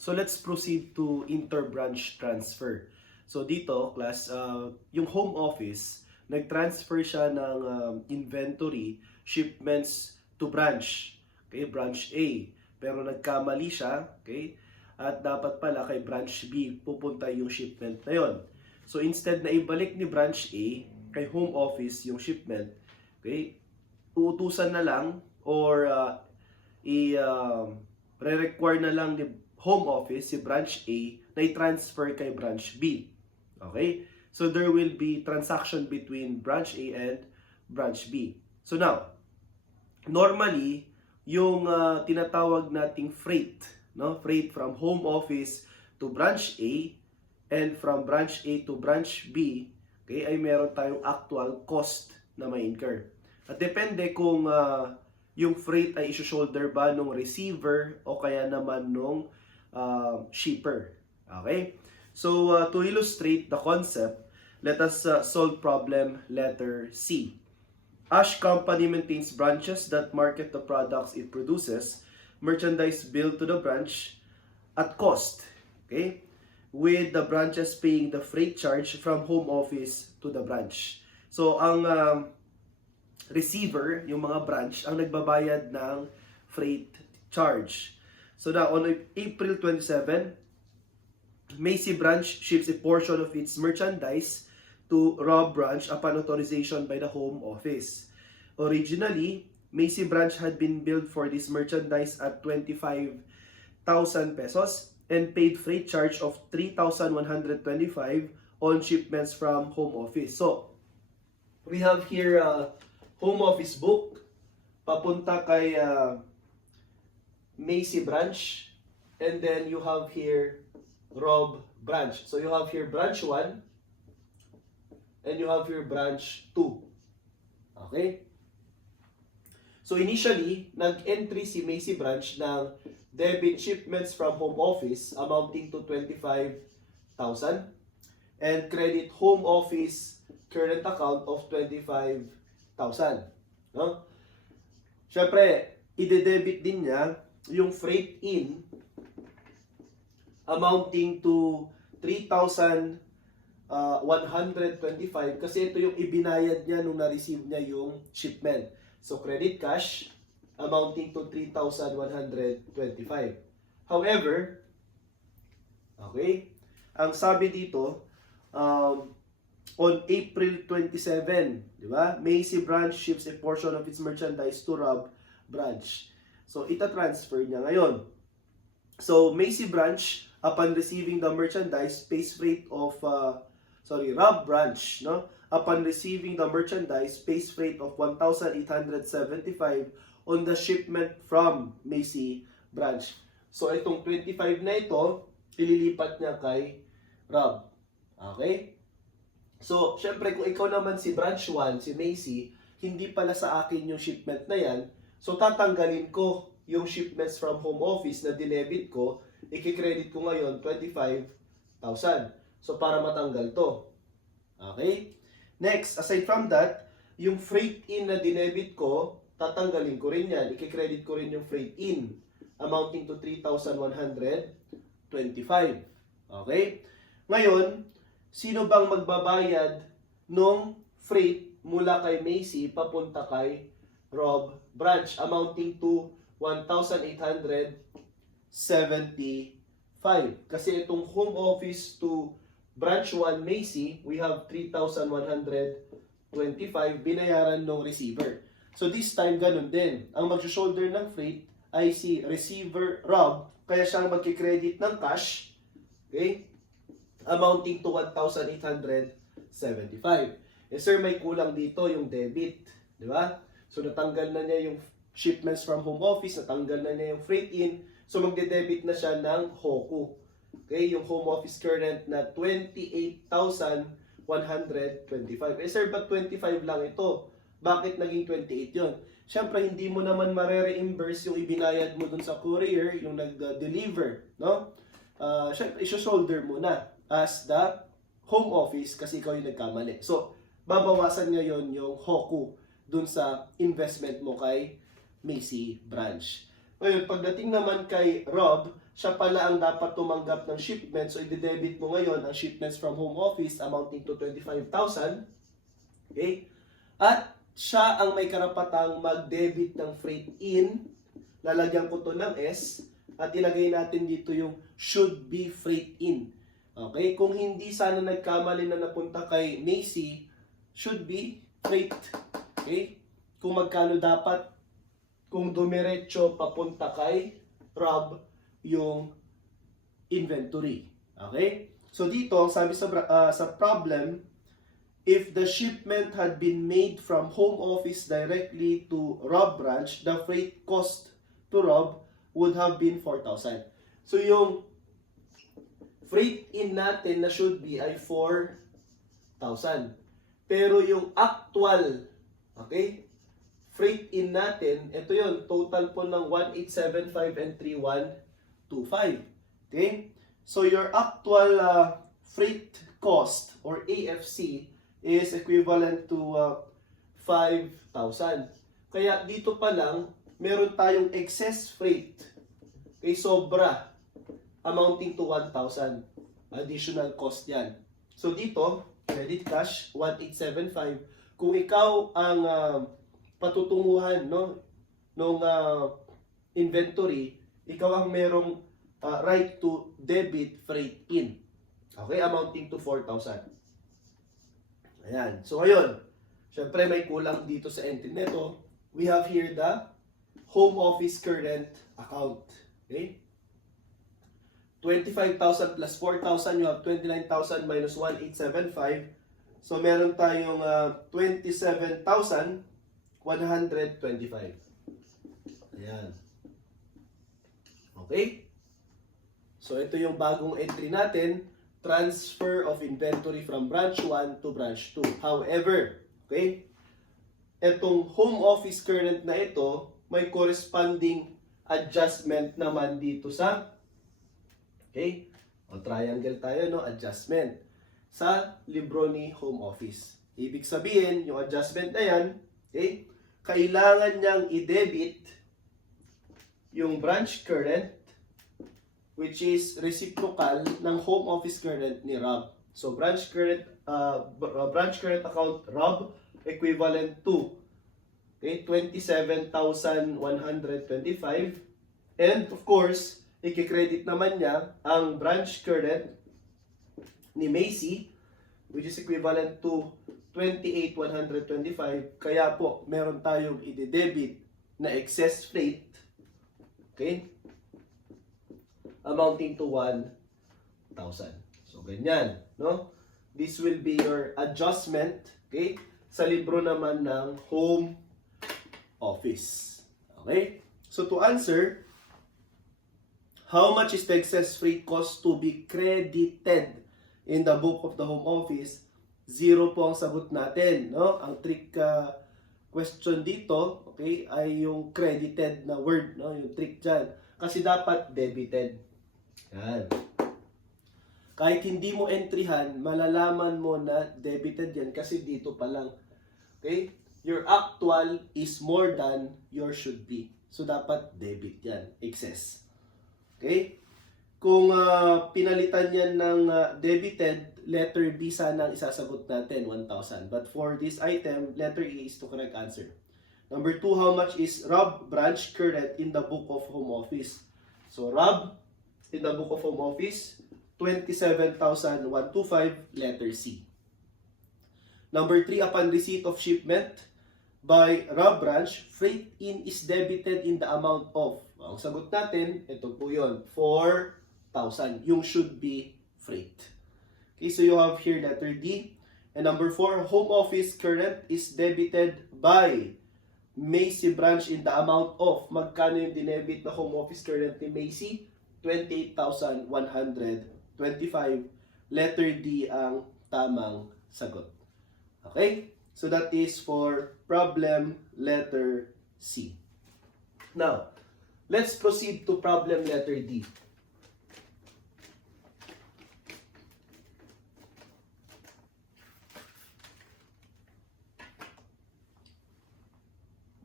So let's proceed to inter-branch transfer. So dito, class, yung home office, nag-transfer siya ng inventory shipments to branch. Okay, branch A. Pero nagkamali siya, okay? At dapat pala kay branch B pupunta yung shipment na yon. So instead na ibalik ni branch A kay home office yung shipment, okay? Uutusan na lang or re-require na lang ni home office, si branch A, na i-transfer kay branch B. Okay? So there will be transaction between branch A and branch B. So now, normally, yung tinatawag nating freight, no? Freight from home office to branch A and from branch A to branch B, okay, ay meron tayong actual cost na may incur. At depende kung yung freight ay iso-shoulder ba nung receiver o kaya naman nung shipper. Okay? So, to illustrate the concept, let us solve problem letter C. Ash Company maintains branches that market the products it produces, merchandise billed to the branch at cost. Okay? With the branches paying the freight charge from home office to the branch. So, ang receiver, yung mga branch, ang nagbabayad ng freight charge. So now, on April 27, Macy branch ships a portion of its merchandise to Rob branch upon authorization by the home office. Originally, Macy branch had been billed for this merchandise at 25,000 pesos and paid freight charge of 3,125 on shipments from home office. So, we have here home office book papunta kay Macy branch, and then you have here Rob branch. So you have here branch 1 and you have here branch 2. Okay? So initially, nag-entry si Macy branch ng debit shipments from home office amounting to 25,000 and credit home office current account of 25,000. No? Syempre, ide-debit din niya yung freight in amounting to 3,125 kasi ito yung ibinayad niya nung na-receive niya yung shipment. So, credit cash amounting to 3,125. However, okay, ang sabi dito, on April 27, di ba? Macy branch ships a portion of its merchandise to Rob branch. So, ita-transfer niya ngayon. So, Macy branch, upon receiving the merchandise, pays freight of, Rob branch, no? Upon receiving the merchandise, pays freight of 1,875 on the shipment from Macy branch. So, itong 25 na ito, ililipat niya kay Rob. Okay? So, syempre, kung ikaw naman si branch 1, si Macy, hindi pala sa akin yung shipment na yan, so tatanggalin ko yung shipments from home office na dinebit ko, i-credit ko ngayon 25,000. So, para matanggal to. Okay? Next, aside from that, yung freight in na dinebit ko, tatanggalin ko rin yan. I-credit ko rin yung freight in, amounting to 3,125. Okay? Ngayon, sino bang magbabayad nung freight mula kay Macy papunta kay Rob branch amounting to 1,875? Kasi itong home office to branch 1 Macy, we have 3,125 binayaran ng receiver. So this time, ganun din. Ang mag-shoulder ng freight ay si receiver Rob, kaya siyang magkikredit ng cash, okay, amounting to 1,875. Eh sir, may kulang dito yung debit, di ba? So natanggal na niya yung shipments from home office, natanggal na niya yung freight in, so magde-debit na siya ng HOKU. Okay, yung home office current na 28,125. Eh sir, ba't 25 lang ito? Bakit naging 28 yun? Siyempre, hindi mo naman mare-reimburse yung ibinayad mo dun sa courier, yung nag-deliver, no? Siyempre, iso-shoulder mo na as the home office kasi ikaw yung nagkamali. So, babawasan ngayon yung HOKU dun sa investment mo kay Macy branch. Ngayon, pagdating naman kay Rob, siya pala ang dapat tumanggap ng shipment. So, i-debit mo ngayon ang shipments from home office amounting to 25,000. Okay? At siya ang may karapatang mag-debit ng freight in. Lalagyan ko to ng S at ilagay natin dito yung should be freight in. Okay? Kung hindi sana nagkamali na napunta kay Macy, should be freight. Okay? Kung magkano dapat, kung dumiretso papunta kay Rob yung inventory. Okay? So dito, sabi sa problem, if the shipment had been made from home office directly to Rob branch, the freight cost to Rob would have been 4,000. So yung freight in natin na should be ay 4,000. Pero yung actual, okay, freight in natin, ito yun, total po ng 1,875 and 3,125. Okay? So your actual freight cost or AFC is equivalent to 5,000. Kaya dito pa lang, meron tayong excess freight. Okay, sobra. Amounting to 1,000. Additional cost yan. So dito, credit cash, 1,875. Kung ikaw ang patutunguhan no, nung inventory, ikaw ang merong right to debit freight in. Okay, amounting to 4,000. Ayan. So ngayon, syempre may kulang dito sa entry nito. We have here the home office current account. Okay? 25,000 plus 4,000, you have 29,000 minus 1,875. So meron tayong 27,125. Ayan. Okay? So ito yung bagong entry natin. Transfer of inventory from branch 1 to branch 2. However, okay, etong home office current na ito, may corresponding adjustment naman dito sa, okay, o triangle tayo, no, adjustment sa libro ni home office. Ibig sabihin, yung adjustment na yan, okay, kailangan niyang i-debit yung branch current which is reciprocal ng home office current ni Rob. So branch current account Rob equivalent to, okay, 27,125, and of course i-credit naman niya ang branch current ni Macy which is equivalent to 28,125. Kaya po meron tayong i-debit na excess freight, okay, amounting to 1,000. So, ganyan, no? This will be your adjustment, okay, sa libro naman ng home office. Okay? So, to answer, how much is the excess freight cost to be credited in the book of the home office? 0 po ang sagot natin, no? Ang trick question dito, okay, ay yung credited na word, no? Yung trick dyan. Kasi dapat debited. Yan. Kahit hindi mo entryhan, malalaman mo na debited yan kasi dito pa lang. Okay? Your actual is more than your should be. So, dapat debit yan. Excess. Okay? Kung pinalitan yan ng debited, letter B sana ang isasagot natin, 1,000. But for this item, letter A is the correct answer. Number 2, how much is Rob branch current in the book of home office? So, Rob, in the book of home office, 27,125, letter C. Number 3, upon receipt of shipment by Rob branch, freight in is debited in the amount of, ang sagot natin, ito po yun, 4,000. Yung should be freight. Okay, so you have here letter D. And number 4, home office current is debited by Macy branch in the amount of, magkano yung dinebit na home office current ni Macy? 28,125. Letter D ang tamang sagot. Okay? So that is for problem letter C. Now, let's proceed to problem letter D.